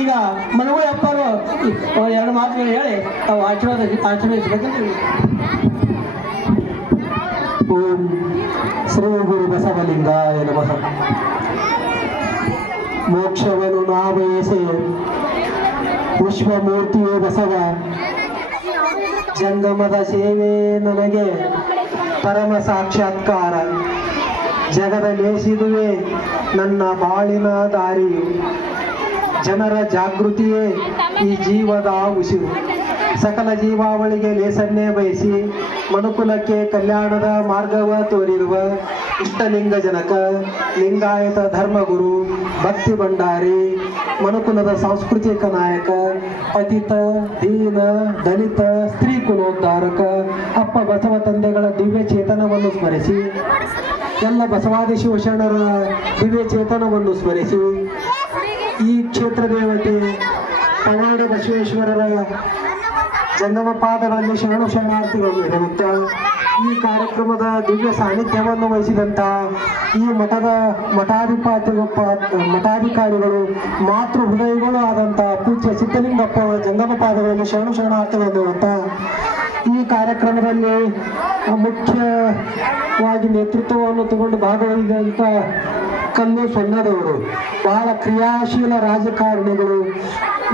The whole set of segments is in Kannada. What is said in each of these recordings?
ಈಗ ಮನಗುಳಿ ಅಪ್ಪರು ಎರಡು ಮಾತುಗಳು ಹೇಳಿ, ತಾವು ಆಶೀರ್ವಾದ ಆಶೀರ್ವದಿಸಬೇಕಂತ ಓಂ ಶ್ರೀ ಗುರು ಬಸವಲಿಂಗಾಯ ನಮಃ. ಮೋಕ್ಷವನ್ನು ನಾ ವಿಶ್ವಮೂರ್ತಿಯೇ ಬಸವ. ಜಂಗಮದ ಸೇವೆ ನನಗೆ ಪರಮ ಸಾಕ್ಷಾತ್ಕಾರ. ಜಗದ ಲೇಸಿದುವೆ ನನ್ನ ಬಾಳಿನ ದಾರಿಯು ಜನರ ಜಾಗೃತಿಯೇ ಈ ಜೀವದ ಉಸಿರು. ಸಕಲ ಜೀವಾವಳಿಗೆ ಲೇಸನ್ನೇ ಬಯಸಿ ಮನುಕುಲಕ್ಕೆ ಕಲ್ಯಾಣದ ಮಾರ್ಗವ ತೋರಿರುವ ಇಷ್ಟಲಿಂಗ ಜನಕ ಲಿಂಗಾಯತ ಧರ್ಮಗುರು, ಭಕ್ತಿ ಭಂಡಾರಿ, ಮನುಕುಲದ ಸಾಂಸ್ಕೃತಿಕ ನಾಯಕ, ಪತಿತ, ದೀನ, ದಲಿತ, ಸ್ತ್ರೀ ಕುಲೋದ್ಧಾರಕ, ಅಪ್ಪ ಬಸವ ತಂದೆಗಳ ದಿವ್ಯ ಚೇತನವನ್ನು ಸ್ಮರಿಸಿ, ಎಲ್ಲ ಬಸವಾದಿ ಶಿವಶರಣರ ದಿವ್ಯ ಚೇತನವನ್ನು ಸ್ಮರಿಸಿ ಈ ಕ್ಷೇತ್ರ ದೇವತೆ ಪವಾಡ ಬಸವೇಶ್ವರರ ಜಂಗಮ ಪಾದಗಳಲ್ಲಿ ಶರಣ ಶರಣಾರ್ಥಿಗಳು ಇರುತ್ತ. ಈ ಕಾರ್ಯಕ್ರಮದ ದಿವ್ಯ ಸಾನ್ನಿಧ್ಯವನ್ನು ವಹಿಸಿದಂತ ಈ ಮಠದ ಮಠಾಧಿಪತಿ ಮಠಾಧಿಕಾರಿಗಳು, ಮಾತೃ ಹೃದಯಗಳು ಆದಂತ ಪೂಜ್ಯ ಸಿದ್ದಲಿಂಗಪ್ಪ ಜಂಗಮ ಪಾದಗಳಲ್ಲಿ ಶರಣ ಶರಣಾರ್ಥಿಗಳು ಇರುತ್ತ. ಈ ಕಾರ್ಯಕ್ರಮದಲ್ಲಿ ಮುಖ್ಯವಾಗಿ ನೇತೃತ್ವವನ್ನು ತಗೊಂಡು ಭಾಗವಹಿಸಿದಂತ ಕಲ್ಲು ಸಣ್ಣದವರು. ಬಹಳ ಕ್ರಿಯಾಶೀಲ ರಾಜಕಾರಣಿಗಳು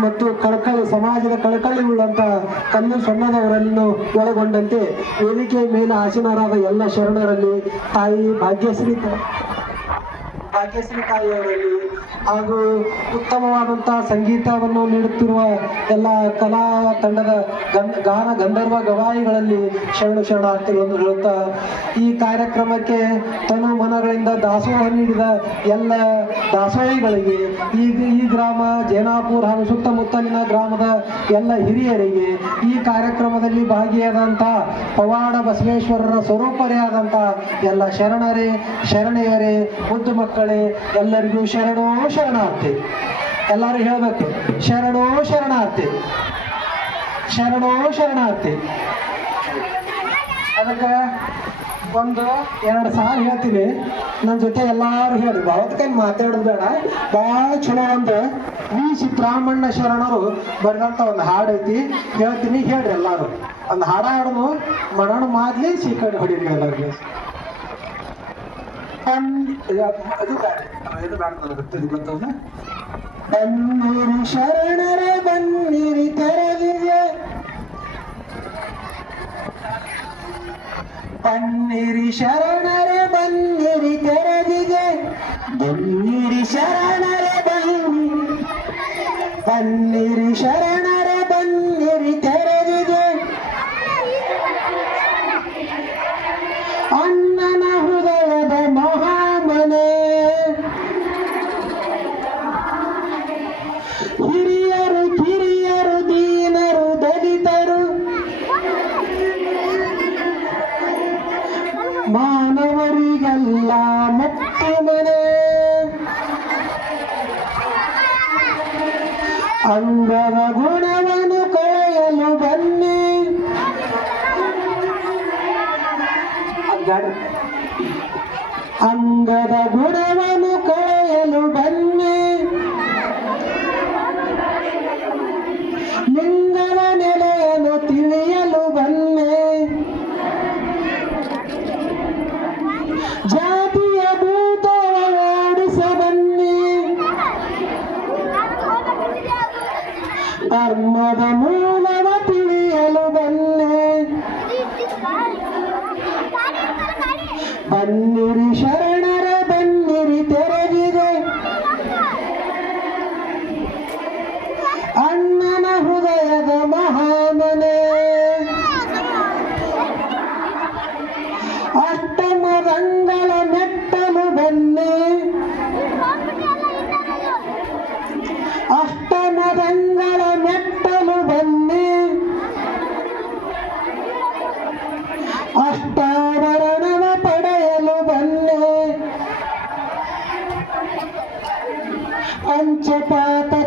ಮತ್ತು ಕಳಕಳಿ, ಸಮಾಜದ ಕಳಕಳಿ ಉಳ್ಳಂತ ಕಲ್ಲು ಸಣ್ಣದವರನ್ನು ಒಳಗೊಂಡಂತೆ ವೇದಿಕೆ ಮೇಲೆ ಆಸೀನರಾದ ಎಲ್ಲ ಶರಣರಲ್ಲಿ ತಾಯಿ ಭಾಗ್ಯಶ್ರೀ ಭಾಗ್ಯಶ್ರೀ ತಾಯಿಯವರಲ್ಲಿ ಹಾಗೂ ಉತ್ತಮವಾದಂತಹ ಸಂಗೀತವನ್ನು ನೀಡುತ್ತಿರುವ ಎಲ್ಲ ಕಲಾ ತಂಡದ ಗಾನ ಗಂಧರ್ವ ಗವಾಯಿಗಳಲ್ಲಿ ಶರಣು ಶರಣಾರ್ಥಿಗಳನ್ನು ಹೇಳುತ್ತಾ, ಈ ಕಾರ್ಯಕ್ರಮಕ್ಕೆ ತನು ಮನಗಳಿಂದ ದಾಸೋಹ ನೀಡಿದ ಎಲ್ಲ ದಾಸೋಹಿಗಳಿಗೆ, ಈ ಈ ಗ್ರಾಮ ಜೇನಾಪುರ ಹಾಗೂ ಸುತ್ತಮುತ್ತಲಿನ ಗ್ರಾಮದ ಎಲ್ಲ ಹಿರಿಯರಿಗೆ, ಈ ಕಾರ್ಯಕ್ರಮದಲ್ಲಿ ಭಾಗಿಯಾದಂತಹ ಪವಾಡ ಬಸವೇಶ್ವರರ ಸ್ವರೂಪರೇ ಆದಂತಹ ಎಲ್ಲ ಶರಣರೇ, ಶರಣೆಯರೇ, ಮುದ್ದು ಮಕ್ಕಳೇ, ಎಲ್ಲರಿಗೂ ಶರಣೋ ಶರಣಾರ್ಥಿ. ಎಲ್ಲರೂ ಹೇಳಬೇಕು, ಶರಣೋ ಶರಣಾರ್ಥಿ. ಶರಣೋ ಶರಣಾರ್ಥಿ. ಅದಕ್ಕೆ ಒಂದು, ಎರಡು ಸಾಲ ಹೇಳ್ತೀನಿ. ನನ್ನ ಜೊತೆ ಎಲ್ಲಾರು ಹೇಳಿ ಭಾವತ್ಕೈ ಮಾತಾಡೋದು ಬೇಡ. ಭಾಳ ಚಲೋ ಒಂದು ವಿ ಸಿದ್ದರಾಮಣ್ಣ ಶರಣರು ಬರೆದಂತ ಒಂದು ಹಾಡು ಐತಿ. ಹೇಳ್ತೀನಿ, ಹೇಳ್ರಿ ಎಲ್ಲಾರು. ಒಂದು ಹಾಡ ಹಾಡೋದು, ಮರಣ ಮಾದ್ಲಿ ಸೀಕಡೆ ಹೊಡೀರಿ ಎಲ್ಲರಿಗೆ. ಅದು ಇದು ಗೊತ್ತಿದ್ದು ಗೊತ್ತದ ಬನ್ನಿರಿ ಶರಣರ ಬನ್ನಿರಿ, ತೆರೆದಿದೆ. ಬನ್ನಿರಿ, ಶರಣರೇ ಬನ್ನಿರಿ, ತೆರೆದಿದೆ. ಬನ್ನಿರಿ, ಶರಣರೇ ಬನ್ನಿರಿ. ಬನ್ನಿರಿ ಶರಣರೇ சம்மதமோ ಅಷ್ಟಾವರಣವ ಪಡೆಯಲು ಬನ್ನಿ ಪಂಚಪಾತಕವ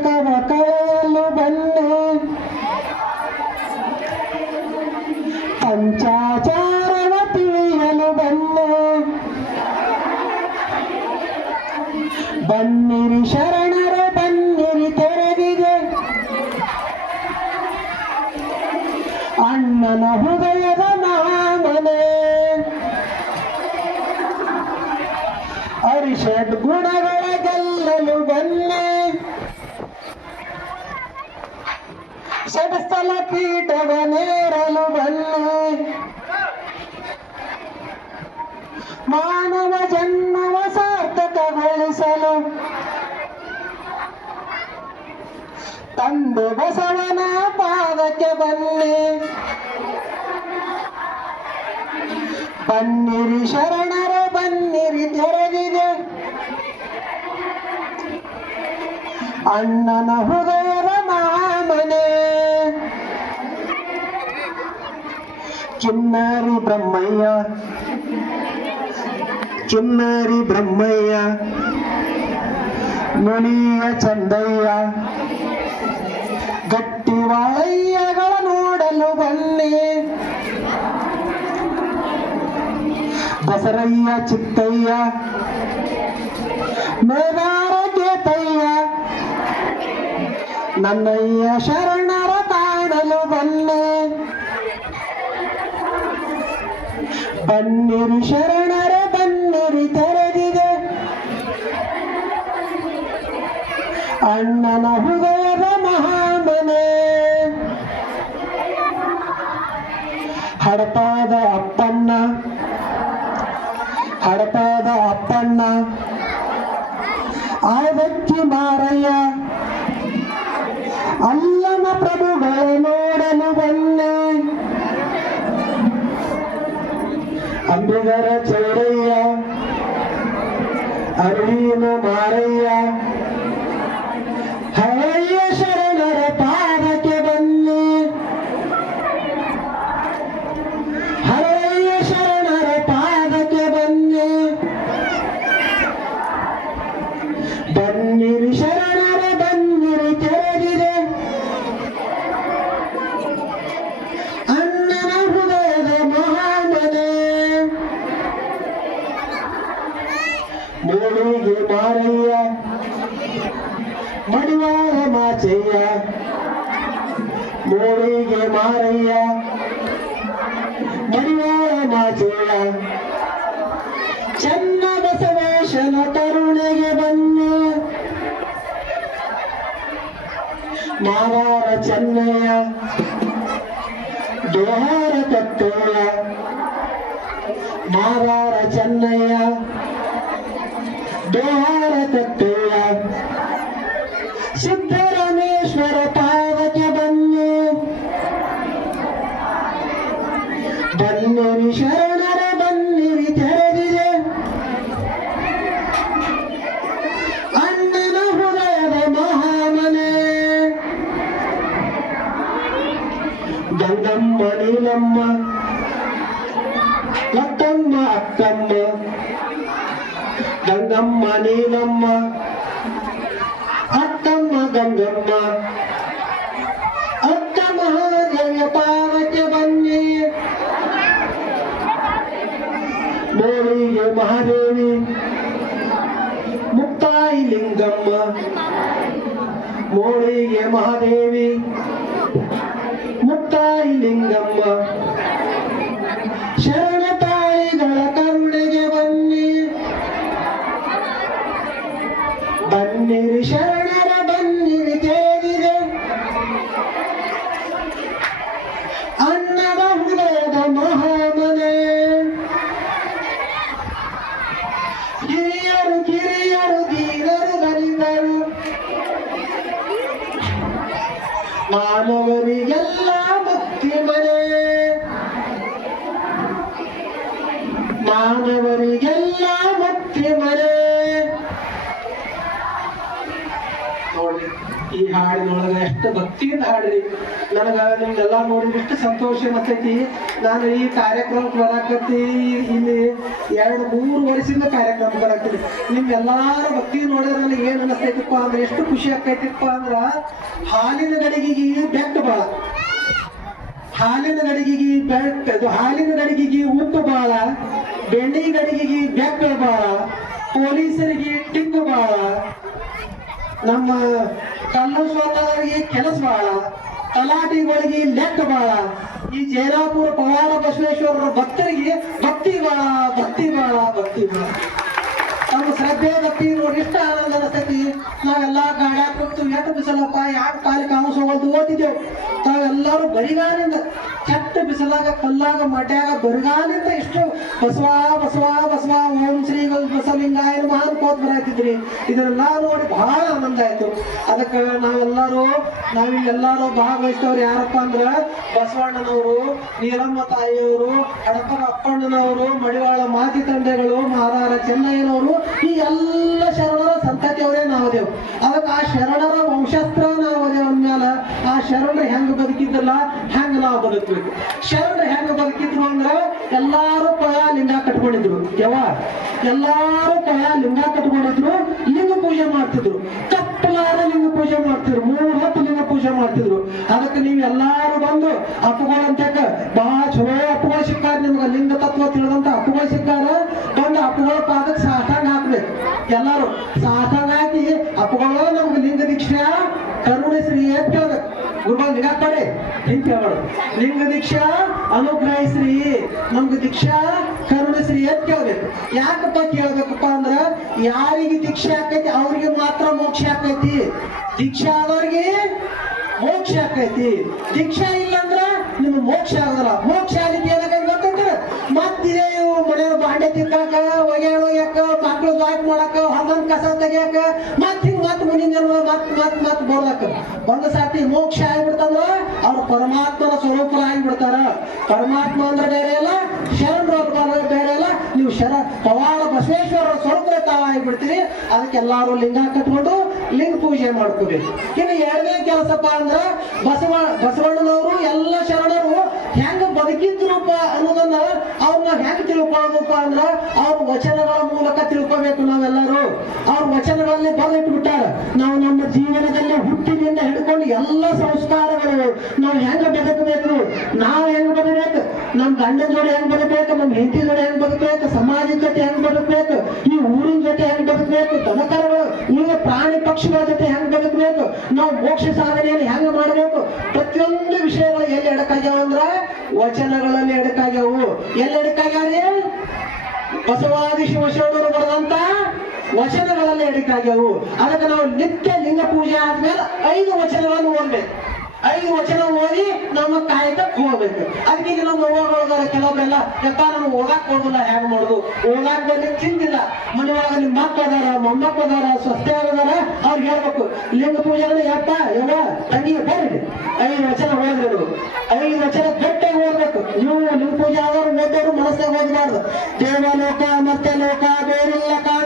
ಷಡ್ಸ್ಥಲ ಪೀಠವನೇರಲು ಬಲ್ಲೆ ಮಾನವ ಜನ್ಮವ ಸಾರ್ಥಕಗೊಳಿಸಲು. ತಂದೆ ಬಸವನ ಪಾದಕ್ಕೆ ಬನ್ನಿ. ಬನ್ನಿರಿ ಶರಣರ, ಬನ್ನಿರಿ ತೆರೆದಿದೆ. ಅಣ್ಣನ ಹೃದಯದ ಮಾಮನೆ ಕಿನ್ನರಿ ಬ್ರಹ್ಮಯ್ಯ. ಚುನ್ನರಿ ಬ್ರಹ್ಮಯ್ಯ. ಮುನಿಯ ಚಂದಯ್ಯ. ಗಟ್ಟಿ ವಾಳಯ್ಯಗಳ ನೋಡಲು ಬನ್ನಿ. ಬಸರಯ್ಯ ಚಿತ್ತಯ್ಯ. ಮೇದಾರ ಕೇತಯ್ಯ. ನನ್ನಯ್ಯ ಶರಣರ ಕಾಣಲು ಬನ್ನಿ ಬನ್ನಿರಿ ಶರಣರ ಬನ್ನಿರಿ ತೆರೆದಿದೆ ಅಣ್ಣನ ಹೃದಯದ ಮಹಾಮನೆ ಹಡಪಾದ ಅಪ್ಪಣ್ಣ ಹಡಪಾದ ಅಪ್ಪಣ್ಣ ಆದಕ್ಕಿ ಮಾರಯ್ಯ हरिम मारे மாறார சென்னையா? தேவார தட்டு ಮೋಳಿಗೆ ಮಹಾದೇವಿ ಮುಕ್ತಾಯಿ ಲಿಂಗಮ್ಮ ಹಾಡಿನೊಳಗೆ ಎಷ್ಟು ಭಕ್ತಿಯಿಂದ ಹಾಡ್ರಿ. ನನಗ ನಿಮ್ದೆಲ್ಲ ನೋಡಿದ್ರೆ ಎಷ್ಟು ಸಂತೋಷ ಮತ್ತೈತಿ ನಾನು ಈ ಕಾರ್ಯಕ್ರಮಕ್ಕೆ ಬರಾಕತ್ತಿ, ಇಲ್ಲಿ ಎರಡು, ಮೂರು ವರ್ಷದಿಂದ ಕಾರ್ಯಕ್ರಮಕ್ಕೆ ಬರಾಕತ್ತೀನಿ. ನಿಮ್ಗೆಲ್ಲಾರು ಭಕ್ತಿ ನೋಡಿದ್ರೆ ನನಗೆ ಏನು ಅನಿಸ್ತೈತಿಪ್ಪ ಅಂದ್ರೆ, ಎಷ್ಟು ಖುಷಿ ಆಕೈತಿಪ್ಪ ಅಂದ್ರ, ಹಾಲಿನ ಗಡಿಗೆಗೆ ಬೆಟ್ಟ ಬಾಳ. ಹಾಲಿನ ಗಡಿಗೆಗೆ ಬೆಟ್ಟ ಹಾಲಿನ ಗಡಿಗೆಗೆ ಉಪ್ಪು ಬಾಳ. ಬೆಣ್ಣೆ ಗಡಿಗೆಗೆ ಬೆಟ್ಟ ಬಾಳ. ಪೊಲೀಸರಿಗೆ ಟಿಂಗು ಬಾಳ. ನಮ್ಮ ಕಲ್ಲು ಸ್ವಾತಂತ್ರ್ಯರಿಗೆ ಕೆಲಸ ಬಾಳ, ತಲಾಟಿಗಳಿಗೆ ಲೆಕ್ಕ ಬಾಳ, ಈ ಜೈರಾಪುರ ಪವಾರ ಬಸವೇಶ್ವರರ ಭಕ್ತರಿಗೆ ಭಕ್ತಿ ಬಾಳ ಭಕ್ತಿ ಬಾಳ ಭಕ್ತಿ ಬಾಳ. ನಮ್ಮ ಶ್ರದ್ಧೆ ಭಕ್ತಿ ನೋಡಿ ಇಷ್ಟ ಆನಂದ ಅನಿಸ್ತೈತಿ ನಾವೆಲ್ಲ ಗಾಡ್ಯಾಗ ಕೂತು ಎಟ್ಟು ಬಿಸಿಲಪ್ಪ ಯಾಕೆ ಕಾಲಿ ಕಾಮಸ್ ಹೋಗೋದು ಓದಿದ್ದೆವು ತಾವೆಲ್ಲರೂ ಬರಿಗಾಲಿಂದ ಕೆಟ್ಟ ಬಿಸಿಲಾಗ, ಕಲ್ಲಾಗ ಮಟ್ಯಾಗ ಬರಿಗಾಲಿಂದ ಇಷ್ಟು ಬಸವ ಬಸವ ಬಸವ, ಓಂ ಶ್ರೀ ಬಸವಲಿಂಗಾಯ ಮಹಾನ್ ಕೋತ್ ಬರಾತಿದ್ರಿ ಇದನ್ನೆಲ್ಲ ನೋಡಿ ಬಹಳ ಆನಂದ ಆಯ್ತು. ಅದಕ್ಕೆ ನಾವೆಲ್ಲರೂ, ನಾವಿಲ್ಲೆಲ್ಲರೂ ಭಾಗವಹಿಸ್ತವ್ರು ಯಾರಪ್ಪ ಅಂದ್ರೆ ಬಸವಣ್ಣನವರು, ನೀರಮ್ಮ ತಾಯಿಯವರು ಹಡಪಗ ಅಪ್ಪಣ್ಣನವರು, ಮಡಿವಾಳ ಮಾತಿ ತಂದೆಗಳು, ಮಹಾರಾಜ ಚೆನ್ನಯ್ಯನವರು ಈ ಎಲ್ಲ ಶರಣರ ಸಂತತಿಯವರೇ ನಾವದೇವು ಅದಕ್ಕೆ ಆ ಶರಣರ ವಂಶಸ್ತ್ರ ನಾವದೇವ್ ಅಂದ್ಮೇಲೆ ಆ ಶರಣ ಹೆಂಗ್ ಬದುಕಿದ್ದಲ್ಲ ಹೆಂಗ್ ನಾವು ಬದುಕಬೇಕು. ಶರಣ ಹೆಂಗ್ ಬದುಕಿದ್ರು ಅಂದ್ರೆ ಎಲ್ಲಾರು ಪಯ ಲಿಂಗ ಕಟ್ಕೊಂಡಿದ್ರು. ಯಾವ ಎಲ್ಲಾರು ಪಯ ಲಿಂಗ ಕಟ್ಕೊಂಡಿದ್ರು, ಲಿಂಗ ಪೂಜೆ ಮಾಡ್ತಿದ್ರು. ಕಪ್ಪಲಾರ ಲಿಂಗ ಪೂಜೆ ಮಾಡ್ತಿದ್ರು, ಮೂರು ಹತ್ತು ಲಿಂಗ ಪೂಜೆ ಮಾಡ್ತಿದ್ರು. ಅದಕ್ಕೆ ನೀವು ಎಲ್ಲಾರು ಬಂದು ಅಪ್ಪುಗಳಂತಕ್ಕ ಬಹಳ ಚಲೋ ಅಪ್ಪುಗಳು ಸಿಕ್ಕಾರ ನಿಮ್ಗೆ. ಲಿಂಗ ತತ್ವ ತಿಳಿದಂತ ಅಪ್ಪುಗಳು ಸಿಕ್ಕಾರ. ಬಂದು ಅಪ್ಪುಗಳ ಪಾದಕ್ಕೆ ಎಲ್ಲಾರು ಸಾಧನಾಗಿ ಅಪ್ಪಗಳೋ, ನಮ್ಗೆ ಲಿಂಗ ದೀಕ್ಷೆ ಶ್ರೀ ಅಂತ ಕೇಳ್ಬೇಕು ಗುರುಗಳು ನಿಗಾ ಕೊಡಿ ಹಿಂಗ್ ಲಿಂಗ ದೀಕ್ಷಾ ಅನುಗ್ರಹಿಸ್ರಿ ನಮ್ಗೆ ದೀಕ್ಷಾ ಶ್ರೀ ಅಂತ ಕೇಳ್ಬೇಕು. ಯಾಕಪ್ಪ ಕೇಳ್ಬೇಕಪ್ಪ ಅಂದ್ರ, ಯಾರಿಗೆ ದೀಕ್ಷೆ ಆಕೈತಿ, ಅವ್ರಿಗೆ ಮಾತ್ರ ಮೋಕ್ಷ ಆಕೈತಿ. ದೀಕ್ಷಾ ಆದವ್ರಿಗೆ ಮೋಕ್ಷ ಆಕೈತಿ. ದೀಕ್ಷಾ ಇಲ್ಲ ಅಂದ್ರ ನಿಮ್ಗೆ ಮೋಕ್ಷ ಆಗೋದಿಲ್ಲ. ಮೋಕ್ಷ ಆಗಲಿಕ್ಕೆ ಏನಾಗೈತಿ ಗೊತ್ತಂದ್ರೆ ಮತ್ತಿದೆ ಮನೆಯವ್ರ ಬಾಂಡೆ ತಿಕ್ಕಾಕ ಒಗ್ಯಾಣ ಒಗ್ಯಾಕ ಮಕ್ಳು ಬಾಯ್ ಮಾಡಾಕ ಹೊಲದ ಕಸ ತೆಗಿಯಾಕ ಮತ್ ಹಿಂಗ್ ಮತ್ ಮುಂದಿನ ಮತ್ ಮತ್ ಮತ್ ಬರ್ಲಾಕ ಒಂದ್ ಸಾತಿ ಮೋಕ್ಷ ಆಗ್ಬಿಡ್ತಂದ್ರ ಅವ್ರು ಪರಮಾತ್ಮನ ಸ್ವರೂಪರ ಆಗ್ಬಿಡ್ತಾರ ಪರಮಾತ್ಮ ಅಂದ್ರೆ ಬೇರೆ ಅಲ್ಲ ಶರಣರು ಬೇರೆ ಅಲ್ಲ. ನೀವು ಶರ ಪವಾಡ ಬಸವೇಶ್ವರ ಸ್ವರೂಪ ತಾವ ಆಗ್ಬಿಡ್ತೀರಿ. ಅದಕ್ಕೆ ಎಲ್ಲಾರು ಲಿಂಗ ಕಟ್ಕೊಂಡು ಲಿಂಗ ಪೂಜೆ ಮಾಡ್ಕೋಬೇಕು. ಇನ್ನು ಎರಡನೇ ಕೆಲಸಪ್ಪ ಅಂದ್ರ ಬಸವ ಬಸವಣ್ಣನವರು ಎಲ್ಲ ಶರಣರು ಹೆಂಗ ಬದುಕಿದ್ರಪ್ಪ ಅನ್ನೋದನ್ನ ಅವ್ರನ್ನ ಹೆಂಗ್ ತಿಳ್ಕೊಳ್ಬೇಕು ಅಂದ್ರ ಅವ್ರ ವಚನಗಳ ಮೂಲಕ ತಿಳ್ಕೊಬೇಕು ನಾವೆಲ್ಲರೂ. ಅವ್ರ ವಚನಗಳಲ್ಲಿ ಬರೆದಿಟ್ಬಿಟ್ಟಾರ. ನಾವು ನಮ್ಮ ಜೀವನದಲ್ಲಿ ಹುಟ್ಟಿನಿಂದ ಹಿಡ್ಕೊಂಡು ಎಲ್ಲ ಸಂಸ್ಕಾರಗಳು ನಾವು ಹೆಂಗ ಬದುಕಬೇಕು? ನಾವು ಹೆಂಗ್ ಬದುಕಬೇಕು? ನಮ್ ಗಂಡನ ಜೋಡಿ ಹೆಂಗ್ ಬದುಕಬೇಕು? ನಮ್ ಹೆಂಡತಿ ಜೋಡಿ ಹೆಂಗ್ ಬದುಕಬೇಕು? ಸಮಾಜದ ಜೊತೆ ಹೆಂಗ್ ಬದುಕಬೇಕು? ಈ ಊರಿನ ಜೊತೆ ಹೆಂಗ್ ಬದುಕಬೇಕು? ದನಕರಗಳು ಉಳಿದ ಪ್ರಾಣಿ ಪಕ್ಷಿಗಳ ಜೊತೆ ಹೆಂಗ್ ಬದುಕಬೇಕು? ನಾವು ಮೋಕ್ಷ ಸಾಧನೆಯನ್ನು ಹೆಂಗ್ ಮಾಡಬೇಕು? ಪ್ರತಿಯೊಂದು ವಿಷಯಗಳು ಎಲ್ಲಿ ಎಡಕಾಗ್ಯಾವ ಅಂದ್ರ ವಚನಗಳಲ್ಲಿ ಎಡಕಾಗ್ಯಾವು. ಎಲ್ಲಿ ಎಡಕಾಗ್ಯಾವ್ರಿ? ಬಸವಾದಿ ಶಿವಶರಣರು ಬರೆದಂತ ವಚನಗಳಲ್ಲಿ ಎಡಕಾಗ್ಯಾವು. ಅದಕ್ಕೆ ನಾವು ನಿತ್ಯ ಲಿಂಗ ಪೂಜೆ ಆದ್ಮೇಲೆ ಐದು ವಚನಗಳನ್ನು ಓದ್ಬೇಕು. ಐದು ವಚನ ಓದಿ ನಮ್ಮ ಕಾಯಕಕ್ಕೆ ಹೋಗ್ಬೇಕು. ಅದಕ್ಕೆ ನಮ್ಮ ಅವ್ವಗಳಿದಾರ ಕೆಲವೊಬ್ಬರೆಲ್ಲ ಯಪ್ಪ ನಮ್ಗೆ ಓದಾಕ್ ಹೋಗಲ್ಲ ಹೆಂಗ್ ಮಾಡುದು? ಓದಾಕ್ ಬಂದ್ರೆ ಚಿಂತಿಲ್ಲ. ಮನೆಯೊಳಗ ನಿಮ್ಮ ಮಕ್ಳು ಅದಾರ, ಮೊಮ್ಮಕ್ಳು ಅದಾರ, ಸ್ವಸ್ಥ ಅದಾರ? ಅವ್ರಿಗೆ ಹೇಳ್ಬೇಕು. ಲಿಂಗ ಪೂಜೆ ಯಪ್ಪ, ಯವ್ವ, ತಂಗಿ, ಬರ್ರಿ. ಐದು ವಚನ ಓದ್ರಿ ಐದು ವಚನ ಗಟ್ಟಿಯಾಗಿ ಓದ್ಬೇಕು. ನೀವು ಲಿಂಗ ಪೂಜೆ ಆದವ್ರು ಓದೋರು ಮನಸ್ಸಾಗ ಓದಬಾರ್ದು ದೇವಲೋಕ ಮತ್ತೆ ಲೋಕ ಬೇರೆಲ್ಲ ಕಾಣುರು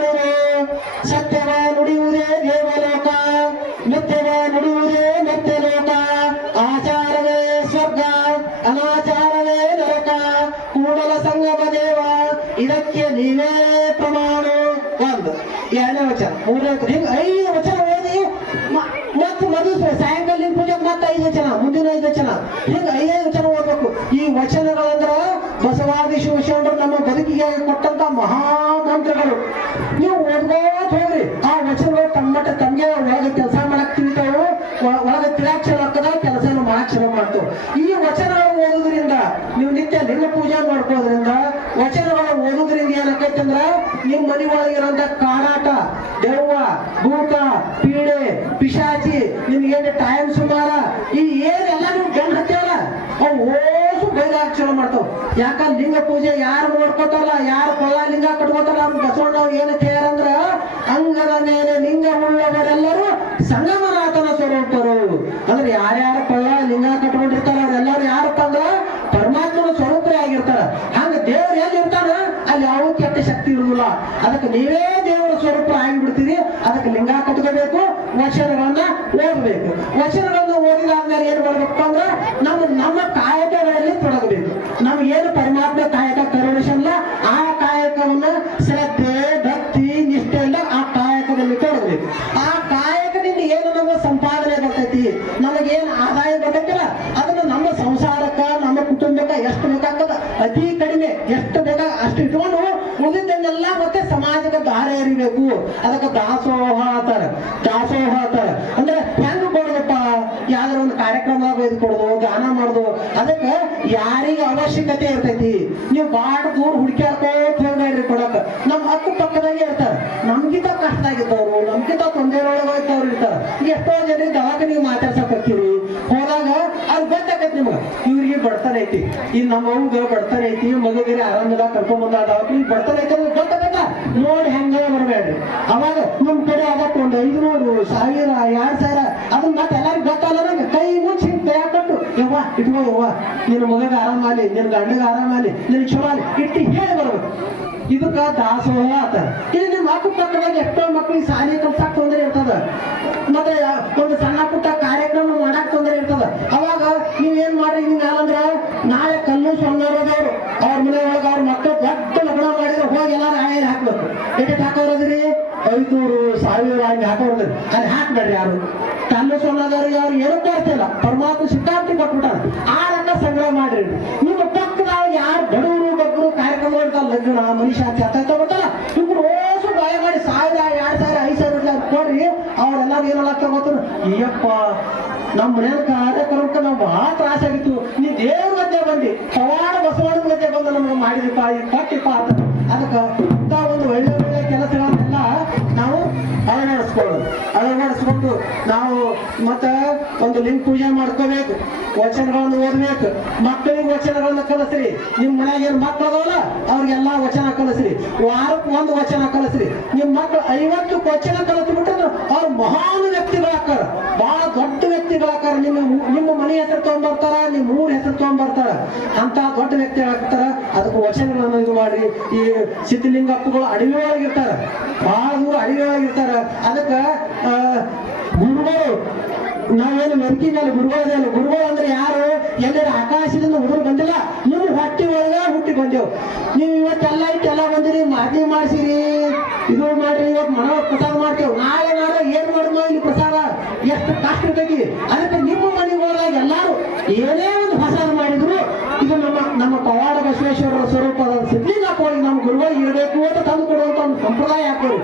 ವಚನ ವಚನ ಹಿಂಗೆ ಐದು ವಚನ ಓದಿ ಮತ್ತೆ ಮದುವೆ ಸಾಯಂಕಾಲ ಪೂಜೆ ಮತ್ತೆ ಐದು ವಚನ ಮುಂದಿನ ಐದು ವಚನ ಹಿಂಗೆ ಐದೈದು ವಚನ ಓದ್ಬೇಕು? ಈ ವಚನಗಳಂದ್ರ ಬಸವಾದಿ ಶಿವಶರಣರು ನಮ್ಮ ಬದುಕಿಗೆ ಕೊಟ್ಟಂತ ಮಹಾಮಂತ್ರಗಳು. ನೀವು ಓದ್ಕೋತ ಹೋಗ್ರಿ. ಆ ವಚನಗಳು ತಮ್ಮಟ ತಮಗೆ ಒಳಗೆ ಕೆಲಸ ಮಾಡಕ್ ತಿಳಿತಾವು. ಒ- ಒಳಗೆ ತಿಳಾಕ್ ಚಲೋ ಆಗ್ತದ, ಕೆಲಸನ ಮಾಡಕ್ ಚಲೋ ಮಾಡ್ತಾವ. ಈ ವಚನ ಓದೋದ್ರಿಂದ, ನೀವು ನಿತ್ಯ ಲಿಂಗ ಪೂಜೆ ಮಾಡ್ಕೋದ್ರಿಂದ ವಚನಗಳು ಓದೋದ್ರಿಂದ ನಿಮ್ ಅಂದ್ರ ನಿಮ್ ಇರೋಂತ ಕಾಡಾಟ ದೆವ್ವ, ಭೂತ, ಪೀಡೆ, ಪಿಶಾಚಿ ನಿಮ್ಗೇನ್ ಟೈಮ್ ಸುಮಾರ, ಈ ಏನೆಲ್ಲ ನೀವು ಗಂಡ ಹತ್ತಿರ ಅವು ಓಸು ಬೇಗ ಹಾಕಿ ಚಲೋ ಮಾಡ್ತಾವ. ಯಾಕಂದ್ರೆ ಲಿಂಗ ಪೂಜೆ ಯಾರು ನೋಡ್ಕೋತಾರಲ್ಲ ಯಾರು ಕೊಳ್ಳ ಲಿಂಗ ಕಟ್ಕೋತಾರ ಅವ್ರು ಬಸವಣ್ಣ ಏನು ಅಂದ್ರ, ಅಂಗದ ಮೇಲೆ ಲಿಂಗ ಉಳ್ಳವರೆಲ್ಲರೂ ಸಂಗಮನಾಥನ ಸ್ವರೂಪರು ಅಂದ್ರೆ ಯಾರ್ಯಾರು ಕೊಳ್ಳ ಲಿಂಗ ಕಟ್ಕೊಂಡಿರ್ತಾರ ಶಕ್ತಿ ಅದಕ್ಕೆ ನೀವೇ ದೇವರ ಸ್ವರೂಪ ಆಗಿಬಿಡ್ತೀರಿ. ಅದಕ್ಕೆ ಲಿಂಗ ಕಟ್ಕೋಬೇಕು, ವಚನಗಳನ್ನ ಓದಬೇಕು. ವಚನಗಳನ್ನ ಓದಿದಾದ್ಮೇಲೆ ಏನ್ ಮಾಡ್ಬೇಕು ಅಂದ್ರೆ ನಮ್ಮ ನಮ್ಮ ಅದಕ್ಕೆ ದಾಸೋಹ ಅಂತಾರೆ. ದಾಸೋಹ ಅಂತಾರೆ. ಅಂದ್ರೆ ಹೆಂಗ್ ಕೊಡೋದಪ್ಪ ಯಾವ್ದಾರ ಒಂದು ಕಾರ್ಯಕ್ರಮ ಒಯ್ದು ಗಾನ ದಾನ ಮಾಡುದು. ಅದಕ್ಕೆ ಯಾರಿಗೆ ಅವಶ್ಯಕತೆ ಇರ್ತೈತಿ? ನೀವು ಬಾಡ ದೂರ ಹುಡುಕ್ಯಾಡ್ಕೋತ ಹೇಳ್ರಿ ಕೊಡಕ್. ನಮ್ಮ ಅಕ್ಕ ಪಕ್ಕದಾಗೆ ನಮ್ಗಿಂತ ಕಷ್ಟ ಆಗಿದ್ದವ್ರು ನಮ್ಗಿಂತ ತೊಂದರೆ ಒಳಗಾಯ್ತವ್ರು ಇರ್ತಾರ. ಎಷ್ಟೋ ಜನ ನೀವು ಮಾತಾಡ್ಸಕ್ ಹೋಗ್ತೀವಿ ಹೋದಾಗ ಅದು ಗೊತ್ತಾಗತ್ತೆ ನಿಮ್ಗೆ. ಇವ್ರಿಗೆ ಬಡತನ ಐತಿ. ಈ ನಮ್ಮ ಅವ್ಗ ಬಡತನ ಐತಿ, ಮಗುಗಿರಿ ಆರಾಮದಾಗ ಕರ್ಕೊಂಡ್ ಬಂದ ದವಾಖಾನೆ ಬಡತನ ಐತಿ ಗೊತ್ತಾಗತ್ತ. ನೋಡಿ ಹೆಂಗ ಬರಬೇಡ್ರಿ ಅವಾಗ ನಿಮ್ ಕಡೆ ಅದಕ್ಕೆ ಒಂದು ಐದುನೂರು ಸಾವಿರ, ಎರಡ್ ಸಾವಿರ. ಅದನ್ನ ಮತ್ತೆ ಎಲ್ಲರಿಗೂ ಗೊತ್ತಲ್ಲ ಕೈ ಮುಚ್ಚಿ ಹಿಂಗ್ ಕೈ ಹಾಕೊಂಡು ಯವ್ವ ಇಟ್ಕೋ ಯವ್ವ, ನಿನ್ನ ಮಗಗ ನಿನ್ನ ಗಂಡಗೆ ಆರಾಮಾಲಿ ನಿನ್ ಚಲೋ ಆಲಿ ಇಟ್ಟು ಹೇಳಿ ಬರ್ಬೇಕು ಇದಕ್ಕ ದಾಸೋಹ ಆತ. ಇಲ್ಲಿ ನಿಮ್ಮ ಅಕ್ಕ ಪಕ್ಕದಾಗ ಎಷ್ಟೋ ಮಕ್ಳಿಗೆ ಶಾಲೆ ಕಲ್ಸಕ್ ತೊಂದರೆ ಇರ್ತದ. ಮತ್ತೆ ಒಂದು ಸಣ್ಣ ಪುಟ್ಟ ಕಾರ್ಯಕ್ರಮ ಮಾಡಕ್ ತೊಂದರೆ ಇರ್ತದ. ಅವಾಗ ನೀವ್ ಏನ್ ಮಾಡ್ರಿ ನೀವು ಯಾರಂದ್ರ ನಾಳೆ ಕಲ್ಲು ಸಣ್ಣರದವ್ರು ಅವ್ರ ಮನೆ ಒಳಗ ಅವ್ರ ಮಕ್ಕಳು ದೊಡ್ಡ ಲಗ್ನ ಮಾಡಿದ್ರೆ ಹೋಗಿ ಎಲ್ಲಾರು ಆಯರ್ ಹಾಕ್ಬೇಕು ಹಾಕೋರದ್ರಿ? ಐದೂರು ಸಾವಿರ ಹಂಗೆ ಹಾಕೋರದ್ರಿ ಅಲ್ಲಿ ಹಾಕ್ಬೇಡ್ರಿ ಯಾರು? ತನ್ನ ಸೋಲಾದವ್ರಿಗೆ ಅವ್ರು ಏನು ಕೊಡ್ತಿಲ್ಲ ಪರಮಾತ್ಮ ಸಿದ್ಧಾಂತಿ ಕೊಟ್ಬಿಟ್ಟಾರ. ಆರನ್ನ ಸಂಗ್ರಹ ಮಾಡ್ರಿ. ನಿಮ್ಮ ಪಕ್ಕದಾಗ ಯಾರು ಬಡವರು, ಬಗ್ಗರು ಕಾರ್ಯಕ್ರಮ ಲಗ್ನ ಮನುಷ್ಯ ತಗೋತಲ್ಲ ತಗೋತಾರ ಇವ್ರು ಓಸು ಬಾಯ ಮಾಡಿ ಸಾವಿರ, ಎರಡು ಸಾವಿರ, ಐದು ಸಾವಿರ ಇರ್ತಾರ ಕೊಡ್ರಿ ಅವ್ರೆಲ್ಲಾರು ಏನಲ್ಲ ಗೊತ್ತ ಅಯ್ಯಪ್ಪ ನಮ್ಮ ಮನೆಯ ಕಾರ್ಯಕ್ರಮಕ್ಕೆ ನಾವು ಬಹಳ ತ್ರಾಸಾಗಿತ್ತು. ನೀ ದೇವ್ರ ಮಧ್ಯೆ ಬಂದಿ ಪವಾಡ ಬಸವಣ್ಣ ಮಧ್ಯೆ ಬಂದು ನಮ್ಗೆ ಮಾಡಿದಪ್ಪ ಕೊಟ್ಟಿಪ್ಪ ಅಂತ. ಅದಕ್ಕೆ ಇಂಥ ಒಂದು ಒಳ್ಳೆ ಒಂದು ಲಿಂಗ ಪೂಜೆ ಮಾಡ್ಕೋಬೇಕು. ವಚನಗಳನ್ನು ಓದ್ಬೇಕು. ಮಕ್ಕಳಿಗೆ ವಚನಗಳನ್ನು ಕಲಿಸ್ರಿ. ನಿಮ್ ಮನ್ಯಾಗ ಏನ್ ಮಕ್ಳು ಅದಾವಲ್ಲ ಅವ್ರಿಗೆಲ್ಲ ವಚನ ಕಲಿಸ್ರಿ. ವಾರಕ್ಕೆ ಒಂದು ವಚನ ಕಲಿಸ್ರಿ. ನಿಮ್ ಮಕ್ಕಳು ಐವತ್ತು ವಚನ ಕಲಿತು ಅವ್ರ ಮಹಾನ್ ವ್ಯಕ್ತಿಗಳಾಕಾರ ಬಹಳ ದೊಡ್ಡ ವ್ಯಕ್ತಿಗಳಾಕಾರ ನಿಮ್ಮ ನಿಮ್ಮ ಮನೆ ಹೆಸರು ತಗೊಂಡ್ಬರ್ತಾರ ನಿಮ್ಮ ಊರ ಹೆಸರು ತಗೊಂಡ್ಬರ್ತಾರ ಅಂತ ದೊಡ್ಡ ವ್ಯಕ್ತಿಗಳಾಗ್ತಾರ ಅದಕ್ಕೆ ವಚನಗಳನ್ನ ಇದು ಮಾಡ್ರಿ ಈ ಸಿದ್ಧಲಿಂಗಪ್ಪಗಳು ಅಡವಿ ಒಳಗಿರ್ತಾರ ಬಹಳ ದೂರ ಅಡವಿ ಅದಕ್ಕ ಆ, ಗುರುಗಳು ನಾವೇನು ಮೆರಕಿ ಮೇಲೆ ಗುರುಗಳಿದೇನು ಗುರುಗಳು ಅಂದ್ರೆ ಯಾರು? ಎಲ್ಲರ ಆಕಾಶದಿಂದ ಹುಡುಗರು ಬಂದಿಲ್ಲ. ನೀವು ಹೊಟ್ಟಿ ಒಳಗ ಹುಟ್ಟಿ ಬಂದೆವು. ನೀವು ಇವತ್ತೆಲ್ಲ ಇಟ್ಟೆಲ್ಲ ಬಂದಿರಿ ಮಾತಿ ಮಾಡಿಸಿರಿ. ಇದು ಮಾಡ್ರಿ, ಇವತ್ತು ಮನೋ ಪ್ರಸಾದ ಮಾಡ್ತೇವೆ. ನಾಳೆ ನಾಳೆ ಏನ್ ಮಾಡಿದ್ನೋ ಇಲ್ಲಿ ಪ್ರಸಾದ? ಎಷ್ಟು ಕಷ್ಟ ಇರ್ತೈತಿ. ಅದಕ್ಕೆ ನಿಮ್ಮ ಮನೆಗೆ ಹೋದಾಗ ಎಲ್ಲಾರು ಏನೇ ಒಂದು ಪ್ರಸಾದ ಮಾಡಿದ್ರು, ಇದು ನಮ್ಮ ನಮ್ಮ ಪವಾಡ ಬಸವೇಶ್ವರ ಸ್ವರೂಪದ ಸಿದ್ಲಿಂಗಪ್ಪ ನಮ್ಮ ಗುರುಗಳು ಇರಬೇಕು ಅಂತ ತಂದು ಕೊಡುವಂತ ಒಂದು ಸಂಪ್ರದಾಯ ಹಾಕೋರು.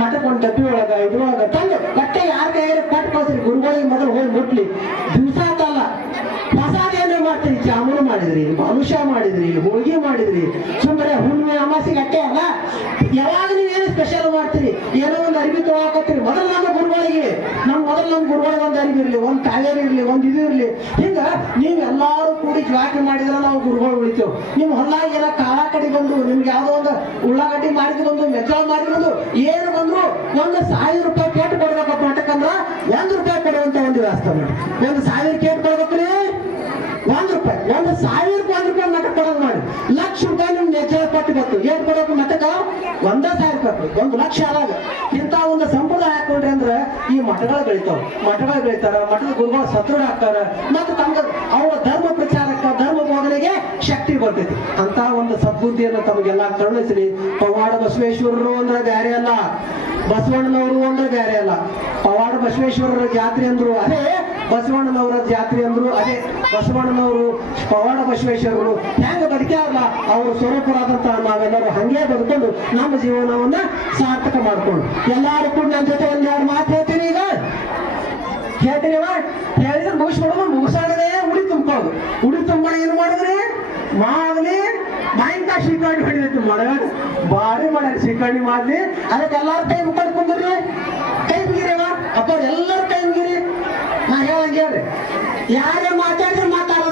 ಮತ್ತೆ ಒಂದು ಡಬ್ಬಿ ಒಳಗ ಇದ್ರೊಳಗ ತಂದು ಕಟ್ಟೆ ಯಾರ ಕೈಯಾರ ಕಟ್ ಕಳ್ಸ್ರಿ ಗುರುಗಳಿಗೆ ಮುಟ್ಲಿ ದಿವಸ ಅಂತಲ್ಲ ಪ್ರಸಾದ ಏನೋ ಮಾಡ್ತೀರಿ ಜಾಮೂನು ಮಾಡಿದ್ರಿ, ಮನುಷ್ಯ ಮಾಡಿದ್ರಿ, ಹೋಳಿಗೆ ಮಾಡಿದ್ರಿ. ಸುಮ್ಮನೆ ಹುಣ್ಣಿಮೆ ಅಮಾಸಿಗೆ ಅಟ್ಟೆ ಅಲ್ಲ. ಯಾವಾಗ ಏನು ಸ್ಪೆಷಲ್ ಮಾಡ್ತೀರಿ? ಏನೋ ಒಂದು ಅರಿವಿ ತೊಗೊಳಕತ್ತೀರಿ. ಮೊದಲು ನಮ್ಮ ಗುರುಗಳಿಗೆ, ನಮ್ಮ ಮೊದಲು ನಮ್ಮ ಗುರುಗಳಿಗೆ ಒಂದು ಅರಿವಿ ಇರಲಿ, ಒಂದು ಕಾವೇರಿ ಇರಲಿ, ಒಂದು ಇದು ಇರಲಿ. ಹಿಂಗ ನೀವು ಎಲ್ಲಾರು ಕೂಡಿ ಜ್ವಾಕಿ ಮಾಡಿದ್ರೆ ನಾವು ಗುರುಗಳು ಉಳಿತೇವೆ. ನಿಮ್ಮ ಹೊಲ್ಲಾಗ ಏನ ಕಾಳ ಕಡಿ ಬಂದು, ನಿಮ್ಗೆ ಯಾವ್ದೋ ಒಂದು ಉಳ್ಳಾಗಡ್ಡಿ ಮಾಡಿದ್ರು ಬಂದು ಮೆಚ್ಚಳ ಮಾಡಿದ್ರು ಏನು ಬಂದ್ರು ಒಂದು ಸಾವಿರ ರೂಪಾಯಿ ಕೇಟ್ ಕೊಡ್ಬೇಕಪ್ಪ ಮಠಕ್ಕಂದ್ರ ಒಂದು ರೂಪಾಯಿ ವ್ಯವಸ್ಥೆ ಮಾಡಿ ಒಂದು ಸಾವಿರ ಕೇಟ್ ಕೊಡ್ಬೇಕ್ರಿ? ಒಂದ್ ರೂಪಾಯಿ. ಒಂದು ಸಾವಿರಕ್ಕೆ ಒಂದ್ ರೂಪಾಯಿ ಮಠ ಕೊಡೋದು ಮಾಡಿ. ಲಕ್ಷ ರೂಪಾಯಿ ನಿಮ್ ನೆಚ್ಚಳ ಪಟ್ಟು ಏನ್ ಕೊಡಬೇಕು ಮಠಕ್ಕ? ಒಂದ ಸಾವಿರ ರೂಪಾಯಿ ಒಂದು ಲಕ್ಷ ಅದಾಗ. ಇಂಥ ಒಂದು ಸಂಪ್ರದಾಯ ಹಾಕೊಂಡ್ರಿ ಅಂದ್ರೆ ಈ ಮಠಗಳು ಬೆಳಿತಾವ. ಮಠಗಳು ಬೆಳಿತಾರ, ಮಠದ ಗುರುಗಳು ಸದೃಢ ಹಾಕ್ತಾರ ಮತ್ತೆ ತಮ್ಗ ಅವರ ಧರ್ಮ ಪ್ರಚಾರಕ್ಕ ಧರ್ಮ ಶಕ್ತಿ ಬರ್ತೈತಿ. ಅಂತ ಒಂದು ಸದ್ಬುದ್ಧಿಯನ್ನು ತಮಗೆಲ್ಲ ಕರುಣಿಸಲಿ ಪವಾಡ ಬಸವೇಶ್ವರರು ಅಂದ್ರೆ ಬ್ಯಾರೆ ಅಲ್ಲ. ಬಸವಣ್ಣನವರು ಅಂದ್ರೆ ಬ್ಯಾರೆ ಅಲ್ಲ. ಪವಾಡ ಬಸವೇಶ್ವರರ ಜಾತ್ರೆ ಅಂದ್ರು ಅದೇ, ಬಸವಣ್ಣನವರ ಜಾತ್ರೆ ಅಂದ್ರು ಅದೇ. ಬಸವಣ್ಣನವರು, ಪವಾಡ ಬಸವೇಶ್ವರರು ಹ್ಯಾಂಗ ಬದುಕ್ಯಾರಲ್ಲ ಅವ್ರ ಸ್ವರೂಪರಾದಂತಹ ನಾವೆಲ್ಲರೂ ಹಂಗೆ ಬದುಕೊಂಡು ನಮ್ಮ ಜೀವನವನ್ನ ಸಾರ್ಥಕ ಮಾಡ್ಕೊಂಡು. ಎಲ್ಲಾರು ಕೂಡ ನನ್ನ ಜೊತೆ ಒಂದೆರಡು ಮಾತು ಹೇಳ್ತೀನಿ ಈಗ. ಹೇಳ್ತೀನಿ ಹೇಳಿದ್ರೆ ಮುಗಿಸ್ಬಿಡೋದು ಮುಗಿಸಾಗದೆ. ಉಡಿ ತುಂಬ್ಕೊಳ್ಳೋದು ಉಡಿ ತುಂಬೋಣ ಏನು ಮಾಡಿದ್ರಿ? ಮಾವಲಿ ಮಾಯಿನ್ಕಾಯಿ ಶಿಕಾಣಿ ಹೊಡಿದೈತಿ ಮಡಗ ಬಾರಿ ಮಾಡ್ಯಾರ ಶಿಕಾಣಿ ಮಾಡ್ಲಿ ಅದಕ್ಕೆ ಎಲ್ಲಾರು ಕೈ ಮುಖಂಡ್ ಕುಂದ್ರಿ ಕೈ ಅಪ್ಪ ಎಲ್ಲರೂ ಕೈ ಮುಗಿರಿ. ನಾ ಹೇಳಂಗೇಳ್ರಿ ಯಾರೇ ಮಾತಾಡಿದ್ರೆ ಮಾತಾಡೋ